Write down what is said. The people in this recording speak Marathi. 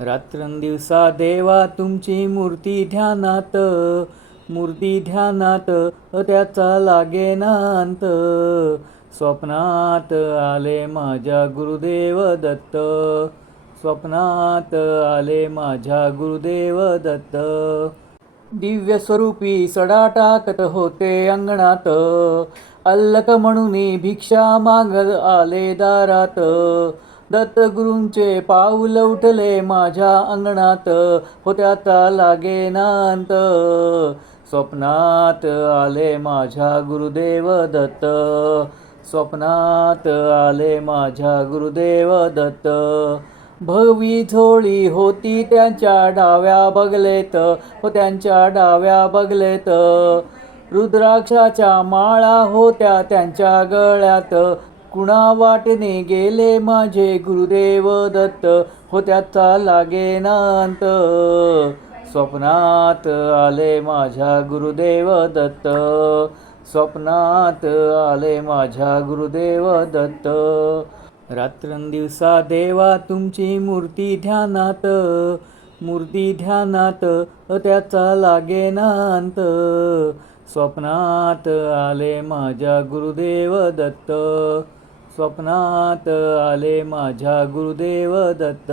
रात्रंदिवसा देवा तुमची मूर्ती ध्यानात त्याचा लागेना अंत. स्वप्नात आले माझ्या गुरुदेव दत्त, स्वप्नात आले माझ्या गुरुदेव दत्त. दिव्य स्वरूपी सडा टाकत होते अंगणात, अल्लक म्हणून भिक्षा मागत आले दारात. दत्तगुरूंचे पाऊल उठले माझ्या अंगणात, त्याचा लागेना अंत. स्वप्नात आले माझ्या गुरुदेव दत्त, स्वप्नात आले माझ्या गुरुदेव दत्त. भगवी झोळी होती त्यांच्या डाव्या बगलेत, त्यांच्या डाव्या बगलेत. रुद्राक्षाच्या माळा होत्या त्यांच्या गळ्यात, कुणा वाटेने गेले माझे गुरुदेव दत्त, त्याचा लागेना अंत. स्वप्नात आले माझ्या गुरुदेव दत्त, स्वप्नात आले माझ्या गुरुदेव दत्त. रात्रंदिवसा देवा तुमची मूर्ती ध्यानात त्याचा लागेना अंत. स्वप्नात आले माझ्या गुरुदेव दत्त, स्वप्नात आले माझ्या गुरुदेव दत्त.